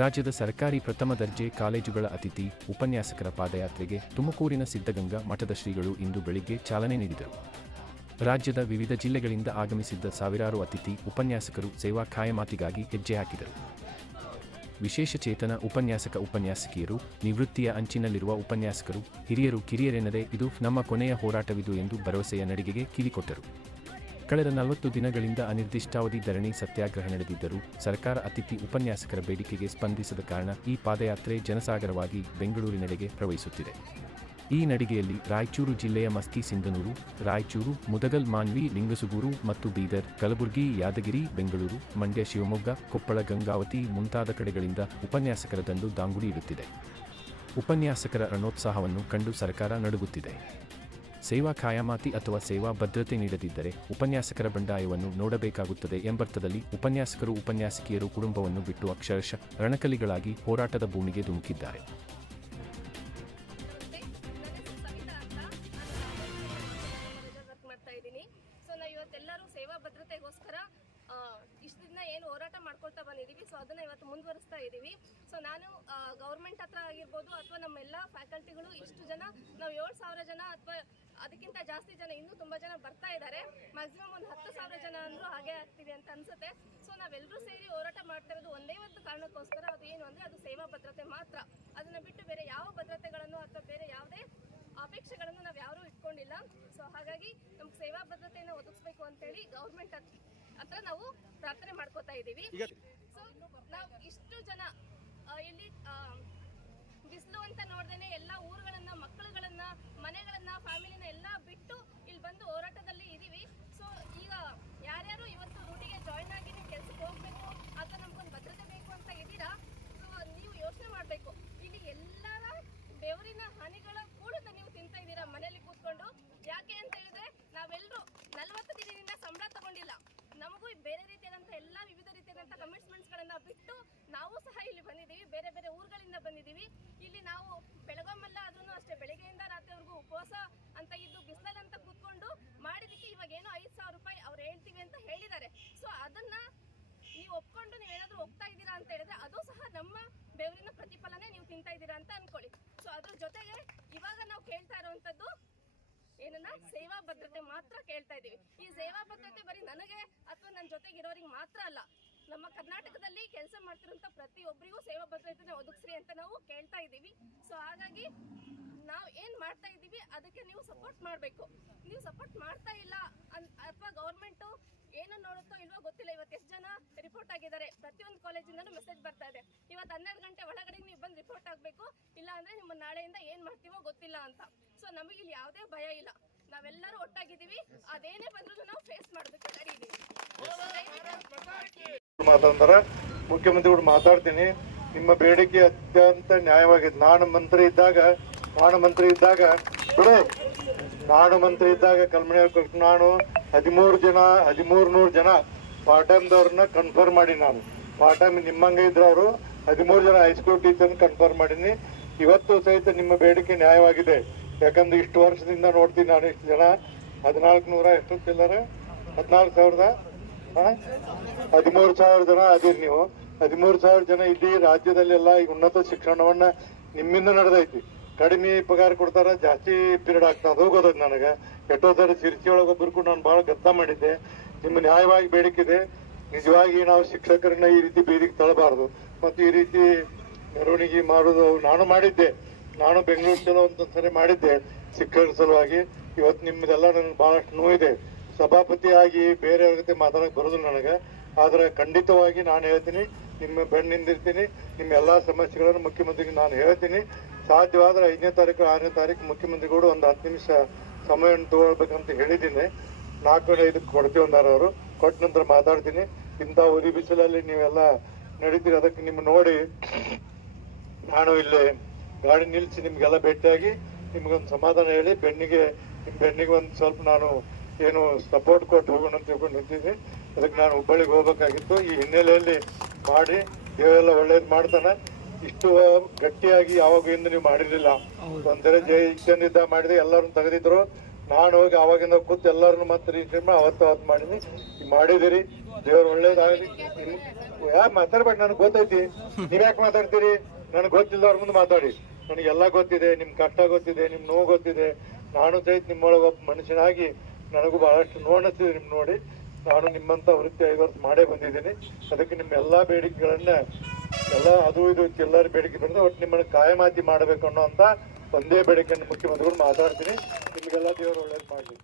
ರಾಜ್ಯದ ಸರ್ಕಾರಿ ಪ್ರಥಮ ದರ್ಜೆ ಕಾಲೇಜುಗಳ ಅತಿಥಿ, ಉಪನ್ಯಾಸಕರ ಪಾದಯಾತ್ರೆಗೆ ತುಮಕೂರಿನ ಸಿದ್ಧಗಂಗಾ ಮಠದ ಶ್ರೀಗಳು ಇಂದು ಬೆಳಿಗ್ಗೆ ಚಾಲನೆ ನೀಡಿದರು. ರಾಜ್ಯದ ವಿವಿಧ ಜಿಲ್ಲೆಗಳಿಂದ ಆಗಮಿಸಿದ್ದ ಸಾವಿರಾರು ಅತಿಥಿ, ಉಪನ್ಯಾಸಕರು ಸೇವಾ ಖಾಯಮಾತಿಗಾಗಿ ಹೆಜ್ಜೆ ಹಾಕಿದರು. ವಿಶೇಷ ಚೇತನ ಉಪನ್ಯಾಸಕ ಉಪನ್ಯಾಸಕಿಯರು, ನಿವೃತ್ತಿಯ ಅಂಚಿನಲ್ಲಿರುವ ಉಪನ್ಯಾಸಕರು, ಹಿರಿಯರು ಕಿರಿಯರೆನ್ನದೆ ಇದು ನಮ್ಮ ಕೊನೆಯ ಹೋರಾಟವಿದು ಎಂದು ಭರವಸೆಯ ನಡಿಗೆಗೆ ಕಿವಿಕೊಟ್ಟರು. ಕಳೆದ ನಲವತ್ತು ದಿನಗಳಿಂದ ಅನಿರ್ದಿಷ್ಟಾವಧಿ ಧರಣಿ ಸತ್ಯಾಗ್ರಹ ನಡೆದಿದ್ದರೂ ಸರ್ಕಾರ ಅತಿಥಿ ಉಪನ್ಯಾಸಕರ ಬೇಡಿಕೆಗೆ ಸ್ಪಂದಿಸದ ಕಾರಣ ಈ ಪಾದಯಾತ್ರೆ ಜನಸಾಗರವಾಗಿ ಬೆಂಗಳೂರಿನೆಡೆಗೆ ಪ್ರವಹಿಸುತ್ತಿದೆ. ಈ ನಡಿಗೆಯಲ್ಲಿ ರಾಯಚೂರು ಜಿಲ್ಲೆಯ ಮಸ್ಕಿ ಸಿಂಧನೂರು, ರಾಯಚೂರು, ಮುದಗಲ್ ಮಾನ್ವಿ, ಲಿಂಗಸುಗೂರು ಮತ್ತು ಬೀದರ್, ಕಲಬುರಗಿ, ಯಾದಗಿರಿ, ಬೆಂಗಳೂರು, ಮಂಡ್ಯ, ಶಿವಮೊಗ್ಗ, ಕೊಪ್ಪಳ, ಗಂಗಾವತಿ ಮುಂತಾದ ಕಡೆಗಳಿಂದ ಉಪನ್ಯಾಸಕರ ದಂಡು ದಾಂಗುಡಿ ಇಡುತ್ತಿದೆ. ಉಪನ್ಯಾಸಕರ ರಣೋತ್ಸಾಹವನ್ನು ಕಂಡು ಸರ್ಕಾರ ನಡುಗುತ್ತಿದೆ. ಸೇವಾ ಖಾಯಮಾತಿ ಅಥವಾ ಸೇವಾ ಭದ್ರತೆ ನೀಡದಿದ್ದರೆ ಉಪನ್ಯಾಸಕರ ಬಂಡಾಯವನ್ನು ನೋಡಬೇಕಾಗುತ್ತದೆ ಎಂಬರ್ಥದಲ್ಲಿ ಉಪನ್ಯಾಸಕರು ಉಪನ್ಯಾಸಕಿಯರು ಕುಟುಂಬವನ್ನು ಬಿಟ್ಟು ಅಕ್ಷರಶಃ ರಣಕಲಿಗಳಾಗಿ ಹೋರಾಟದ ಭೂಮಿಗೆ ಧುಮುಕಿದ್ದಾರೆ. ಇವತ್ತೆಲ್ಲರೂ ಸೇವಾ ಭದ್ರತೆಗೋಸ್ಕರ ಇಷ್ಟು ದಿನ ಏನು ಹೋರಾಟ ಮಾಡ್ಕೊಳ್ತಾ ಬಂದಿದ್ದೀವಿ ಸೊ ಅದನ್ನ ಇವತ್ತು ಮುಂದುವರಿಸ್ತಾ ಇದ್ದೀವಿ ಸೊ ನಾನು ಗೌರ್ಮೆಂಟ್ ಹತ್ರ ಆಗಿರ್ಬೋದು ಅಥವಾ ನಮ್ಮೆಲ್ಲ ಫ್ಯಾಕಲ್ಟಿಗಳು ಇಷ್ಟು ಜನ, ನಾವು ಏಳು ಸಾವಿರ ಜನ ಅಥವಾ ಅದಕ್ಕಿಂತ ಜಾಸ್ತಿ ಜನ ಇನ್ನೂ ತುಂಬ ಜನ ಬರ್ತಾ ಇದ್ದಾರೆ. ಮ್ಯಾಕ್ಸಿಮಮ್ ಒಂದು ಹತ್ತು ಸಾವಿರ ಜನ ಅಂದರೂ ಹಾಗೆ ಆಗ್ತೀವಿ ಅಂತ ಅನ್ಸುತ್ತೆ. ಸೊ ನಾವೆಲ್ಲರೂ ಸೇರಿ ಹೋರಾಟ ಮಾಡ್ತಾ ಇರೋದು ಒಂದೇ ಒಂದು ಕಾರಣಕ್ಕೋಸ್ಕರ. ಅದು ಏನು ಅಂದರೆ ಅದು ಸೇವಾ ಭದ್ರತೆ ಮಾತ್ರ. ಅದನ್ನು ಬಿಟ್ಟು ಬೇರೆ ಯಾವ ಭದ್ರತೆಗಳನ್ನು ಅಥವಾ ಬೇರೆ ಯಾವುದೇ ಅಪೇಕ್ಷೆಗಳನ್ನು ನಾವು ಯಾರೂ ಇಟ್ಕೊಂಡಿಲ್ಲ. ಸೊ ಹಾಗಾಗಿ ನಮ್ಗೆ ಸೇವಾ ಭದ್ರತೆಯನ್ನು ಒದಗಿಸ್ಬೇಕು ಅಂತೇಳಿ ಗೌರ್ಮೆಂಟ್ ಹತ್ರ ನಾವು ಪ್ರಾರ್ಥನೆ ಮಾಡ್ಕೋತಾ ಇದ್ದೀವಿ. ಸೊ ನಾವು ಇಷ್ಟು ಜನ ಇಲ್ಲಿ ಬಿಸಿಲು ಅಂತ ನೋಡ್ದೇನೆ ಎಲ್ಲ ಊರುಗಳನ್ನ ಮಕ್ಕಳುಗಳನ್ನ ಮನೆಗಳನ್ನ ಫ್ಯಾಮಿಲಿನ ಎಲ್ಲ ಬಿಟ್ಟು ಇಲ್ಲಿ ಬಂದು ಹೋರಾಟದಲ್ಲಿ ಇದೀವಿ ಸೊ ಈಗ ಯಾರ್ಯಾರು ಇವತ್ತು ರೂಟಿಗೆ ಜಾಯ್ನ್ ಆಗಿ ನೀವು ಕೆಲ್ಸಕ್ಕೆ ಹೋಗ್ಬೇಕು ಅಥವಾ ನಮ್ಗೊಂದು ಭದ್ರತೆ ಬೇಕು ಅಂತ ಇದ್ದೀರಾ ಸೊ ನೀವು ಯೋಚನೆ ಮಾಡಬೇಕು ಇಲ್ಲಿ ಎಲ್ಲರ ಬೆವರಿನ ಹನಿಗಳ ಕೂಡದ ನೀವು ತಿಂತಾ ಇದ್ದೀರಾ ಮನೇಲಿ ಕೂತ್ಕೊಂಡು ಯಾಕೆ ಅಂತ ಹೇಳಿದ್ರೆ ನಾವೆಲ್ಲರೂ ನಲವತ್ತು ದಿನದಿಂದ ಸಂಬಳ ನಮಗೂ ಬೇರೆ ರೀತಿಯಾದಂಥ ಎಲ್ಲ ವಿವಿಧ ರೀತಿಯಾದಂಥ ಕಮಿಟ್ಸ್ಮೆಂಟ್ಸ್ಗಳನ್ನ ಬಿಟ್ಟು ನಾವು ಸಹ ಇಲ್ಲಿ ಬಂದಿದ್ದೀವಿ. ಬೇರೆ ಬೇರೆ ಊರುಗಳಿಂದ ಬಂದಿದ್ದೀವಿ. ಇಲ್ಲಿ ನಾವು ಬೆಳಗಾಮಲ್ಲ ಆದ್ರೂ ಅಷ್ಟೇ, ಬೆಳಗ್ಗೆಯಿಂದ ರಾತ್ರಿವರೆಗೂ ಉಪವಾಸ ಅಂತ ಇದ್ದು ಬಿಸಿಲಲ್ಲಿ ಅಂತ ಕೂತ್ಕೊಂಡು ಮಾಡಿದಕ್ಕೆ ಇವಾಗ ಏನೋ ಐದು ಸಾವಿರ ರೂಪಾಯಿ ಅವ್ರು ಹೇಳ್ತೀವಿ ಅಂತ ಹೇಳಿದ್ದಾರೆ. ಸೊ ಅದನ್ನ ನೀವು ಒಪ್ಕೊಂಡು ನೀವೇನಾದ್ರೂ ಹೋಗ್ತಾ ಇದ್ದೀರಾ ಅಂತ ಹೇಳಿದ್ರೆ ಅದು ಸಹ ನಮ್ಮ ಬೆವರಿನ ಪ್ರತಿಫಲನೇ ನೀವು ತಿಂತಾ ಇದ್ದೀರಾ ಅಂತ ಅನ್ಕೊಳ್ಳಿ. ಸೊ ಅದ್ರ ಜೊತೆಗೆ ಇವಾಗ ನಾವು ಕೇಳ್ತಾ ಇರುವಂತದ್ದು ಏನನ್ನ ಸೇವಾ ಭದ್ರತೆ ಮಾತ್ರ ಕೇಳ್ತಾ ಇದೀವಿ ಈ ಸೇವಾ ಭದ್ರತೆ ಬರೀ ನನಗೆ ಅಥವಾ ನನ್ನ ಜೊತೆಗಿರೋರಿಗೆ ಮಾತ್ರ ಅಲ್ಲ. ನಮ್ಮ ಕರ್ನಾಟಕದಲ್ಲಿ ಕೆಲಸ ಮಾಡ್ತಿರುವಂತ ಪ್ರತಿಯೊಬ್ಬರಿಗೂ ಸೇವಾ ಭದ್ರತೆ ಒದಗಿಸ್ರಿ ಅಂತ ನಾವು ಕೇಳ್ತಾ ಇದ್ದೀವಿ. ಸೊ ಹಾಗಾಗಿ ನಾವು ಏನ್ ಮಾಡ್ತಾ ಇದ್ದೀವಿ, ಅದಕ್ಕೆ ನೀವು ಸಪೋರ್ಟ್ ಮಾಡಬೇಕು. ನೀವು ಸಪೋರ್ಟ್ ಮಾಡ್ತಾ ಇಲ್ಲ ಅಥವಾ ಗೌರ್ಮೆಂಟ್ ಏನು ನೋಡುತ್ತೋ ಇಲ್ವೋ ಗೊತ್ತಿಲ್ಲ. ಇವತ್ತು ಎಷ್ಟು ಜನ ರಿಪೋರ್ಟ್ ಆಗಿದ್ದಾರೆ? ಪ್ರತಿಯೊಂದು ಕಾಲೇಜಿಂದನೂ ಮೆಸೇಜ್ ಬರ್ತಾ ಇದೆ. ಇವತ್ತು ಹನ್ನೆರಡು ಗಂಟೆ ಒಳಗಡೆ ನೀವು ಬಂದು ರಿಪೋರ್ಟ್ ಆಗಬೇಕು. ನಿಮ್ಮ ನಾಳೆಯಿಂದ ಏನ್ ಮಾಡ್ತೀವೋ ಗೊತ್ತಿಲ್ಲ ಅಂತ. ಸೊ ನಮಗೆ ಇಲ್ಲಿ ಯಾವುದೇ ಭಯ ಇಲ್ಲ. ನಾವೆಲ್ಲರೂ ಒಟ್ಟಾಗಿದ್ದೀವಿ. ಅದೇನೇ ಬಂದ್ರು ನಾವು ಫೇಸ್ ಮಾಡೋದಕ್ಕೆ ರೆಡಿ ಇದೀವಿ. ಮುಖ್ಯಮಂತ್ರಿ ಮುಖ್ಯಮಂತ್ರಿಗಳು ಮಾತಾಡ್ತೀನಿ. ನಿಮ್ಮ ಬೇಡಿಕೆ ಅತ್ಯಂತ ನ್ಯಾಯವಾಗಿದೆ. ನಾನು ಮಂತ್ರಿ ಇದ್ದಾಗ, ನಾನು ಮಂತ್ರಿ ಇದ್ದಾಗ, ಬಿಡು. ನಾನು ಮಂತ್ರಿ ಇದ್ದಾಗ ಕಲ್ಮಣಿ ನಾನು ಹದಿಮೂರು ಜನ ಹದಿಮೂರು ನೂರು ಜನ ಪಾರ್ಟ್ ಟೈಮ್ದವ್ರನ್ನ ಕನ್ಫರ್ಮ್ ಮಾಡಿ ನಾನು. ಪಾರ್ಟ್ ಟೈಮ್ ನಿಮ್ಮಂಗೆ ಇದ್ರು ಅವರು, ಹದಿಮೂರು ಜನ ಹೈಸ್ಕೂಲ್ ಟೀಚರ್ ಕನ್ಫರ್ಮ್ ಮಾಡೀನಿ. ಇವತ್ತು ಸಹಿತ ನಿಮ್ಮ ಬೇಡಿಕೆ ನ್ಯಾಯವಾಗಿದೆ. ಯಾಕಂದ್ರೆ ಇಷ್ಟು ವರ್ಷದಿಂದ ನೋಡ್ತೀನಿ ನಾನು ಇಷ್ಟು ಜನ. ಹದಿನಾಲ್ಕು ನೂರ ಎಷ್ಟು ಚಿಲ್ಲರ? ಹದಿನಾಲ್ಕು ಸಾವಿರದ? ಹದಿಮೂರು ಸಾವಿರ ಜನ ಅದೀರಿ ನೀವು. ಹದಿಮೂರು ಸಾವಿರ ಜನ ಇಡೀ ರಾಜ್ಯದಲ್ಲೆಲ್ಲ ಈ ಉನ್ನತ ಶಿಕ್ಷಣವನ್ನ ನಿಮ್ಮಿಂದ ನಡೆದೈತಿ. ಕಡಿಮೆ ಪಗಾರ ಕೊಡ್ತಾರ, ಜಾಸ್ತಿ ಪೀರಿಯಡ್ ಆಗ್ತಾ ಅದು ಗೊತ್ತದ ನನಗೆ. ಎಷ್ಟೋ ಸರಿ ಒಳಗೆ ಕೂಡ ನಾನು ಬಹಳ ಗದ್ದ ಮಾಡಿದ್ದೆ. ನಿಮ್ಮ ನ್ಯಾಯವಾಗಿ ಬೇಡಿಕೆ ಇದೆ. ನಿಜವಾಗಿ ನಾವು ಶಿಕ್ಷಕರನ್ನ ಈ ರೀತಿ ಬೀದಿಗೆ ತಳಬಾರದು ಮತ್ತು ಈ ರೀತಿ ಮೆರವಣಿಗೆ ಮಾಡೋದು ನಾನು ಮಾಡಿದ್ದೆ. ನಾನು ಬೆಂಗಳೂರು ಚಲೋ ಅಂತ ಸರಿ ಮಾಡಿದ್ದೆ. ಸಿಕ್ಕರ ಸಲುವಾಗಿ ಇವತ್ತು ನಿಮ್ಮದೆಲ್ಲ ನನಗೆ ಬಹಳಷ್ಟು ನೋವಿದೆ. ಸಭಾಪತಿಯಾಗಿ ಬೇರೆಯವ್ರ ಜೊತೆ ಮಾತಾಡಕ್ ಬರೋದು ನನಗೆ. ಆದ್ರೆ ಖಂಡಿತವಾಗಿ ನಾನು ಹೇಳ್ತೀನಿ, ನಿಮ್ಮ ಬೆಣ್ಣಿಂದಿರ್ತೀನಿ ನಿಮ್ಮ ಎಲ್ಲಾ ಸಮಸ್ಯೆಗಳನ್ನು ಮುಖ್ಯಮಂತ್ರಿಗೆ ನಾನು ಹೇಳ್ತೀನಿ. ಸಾಧ್ಯವಾದ್ರೆ ಐದನೇ ತಾರೀಕು, ಆರನೇ ತಾರೀಕು ಕೂಡ ಒಂದು ಹತ್ತು ನಿಮಿಷ ಸಮಯವನ್ನು ತಗೊಳ್ಬೇಕಂತ ಹೇಳಿದ್ದೀನಿ. ನಾಲ್ಕು ಐದಕ್ಕೆ ಕೊಡ್ತೀವಿ ಅಂದಾರ ಅವರು. ಕೊಟ್ಟ ನಂತರ ಮಾತಾಡ್ತೀನಿ. ಇಂಥ ಉರಿ ಬಿಸಿಲಲ್ಲಿ ನೀವೆಲ್ಲ ನಡೀತೀರಿ, ಅದಕ್ಕೆ ನಿಮ್ಮ ನೋಡಿ ನಾನು ಇಲ್ಲಿ ಗಾಡಿ ನಿಲ್ಲಿಸಿ ನಿಮ್ಗೆಲ್ಲ ಭೇಟಿಯಾಗಿ ನಿಮ್ಗೊಂದು ಸಮಾಧಾನ ಹೇಳಿ ಬೆನ್ನಿಗೆ ನಿಮ್ ಬೆನ್ನಿಗೆ ಒಂದು ಸ್ವಲ್ಪ ನಾನು ಏನು ಸಪೋರ್ಟ್ ಕೊಟ್ಟು ಹೋಗೋಣ ಅಂತ ತಿಳ್ಕೊಂಡು ನಿಂತಿದ್ದೆ ಅದಕ್ಕೆ ನಾನು ಹುಬ್ಬಳ್ಳಿಗೆ ಹೋಗ್ಬೇಕಾಗಿತ್ತು. ಈ ಹಿನ್ನೆಲೆಯಲ್ಲಿ ಮಾಡಿ ದೇವೆಲ್ಲ ಒಳ್ಳೇದು ಮಾಡ್ತಾನೆ. ಇಷ್ಟು ಗಟ್ಟಿಯಾಗಿ ಯಾವಾಗಿಂದ ನೀವು ಮಾಡಿರಲಿಲ್ಲ. ಒಂದರೆ ಜೈ ಇದ್ದ ಮಾಡಿದೆ ಎಲ್ಲರನ್ನು ತೆಗೆದಿದ್ರು. ನಾನು ಹೋಗಿ ಅವಾಗಿಂದ ಕೂತು ಎಲ್ಲರನ್ನು ಮತ್ತೆ ರೀತಿ ಅವತ್ತು ಅವತ್ತು ಮಾಡಿನಿ. ಮಾಡಿದಿರಿ ದೇವ್ರು ಒಳ್ಳೇದಾಗಲಿ. ಯಾಕೆ ಮಾತಾಡ್ಬೇಡಿ ನನಗೆ ಗೊತ್ತೈತಿ. ನೀವ್ಯಾಕೆ ಮಾತಾಡ್ತೀರಿ? ನನಗೆ ಗೊತ್ತಿಲ್ಲದವ್ರ ಮುಂದೆ ಮಾತಾಡಿ. ನನಗೆಲ್ಲ ಗೊತ್ತಿದೆ, ನಿಮ್ ಕಷ್ಟ ಗೊತ್ತಿದೆ, ನಿಮ್ ನೋವು ಗೊತ್ತಿದೆ. ನಾನು ಸಹಿತ ನಿಮ್ಮೊಳಗ ಒಬ್ಬ ಮನುಷ್ಯನಾಗಿ ನನಗೂ ಬಹಳಷ್ಟು ನೋವು ಅನ್ನಿಸ್ತಿದೆ ನಿಮ್ ನೋಡಿ. ನಾನು ನಿಮ್ಮಂತ ವೃತ್ತಿ ಐವತ್ತು ಮಾಡೇ ಬಂದಿದ್ದೀನಿ. ಅದಕ್ಕೆ ನಿಮ್ಮ ಎಲ್ಲಾ ಬೇಡಿಕೆಗಳನ್ನ, ಎಲ್ಲ ಅದು ಇದು ಎಲ್ಲರ ಬೇಡಿಕೆ ಬಂದ್ರೆ ಒಟ್ಟು ನಿಮ್ಮನ್ನ ಕಾಯಮಾತಿ ಮಾಡಬೇಕು ಅನ್ನೋ ಅಂತ ಒಂದೇ ಬೇಡಿಕೆಯನ್ನು ಮುಖ್ಯಮಂತ್ರಿಗಳು ಮಾತಾಡ್ತೀನಿ. ನಿಮಗೆಲ್ಲ ದೇವರು ಒಳ್ಳೇದು ಮಾಡಲಿ.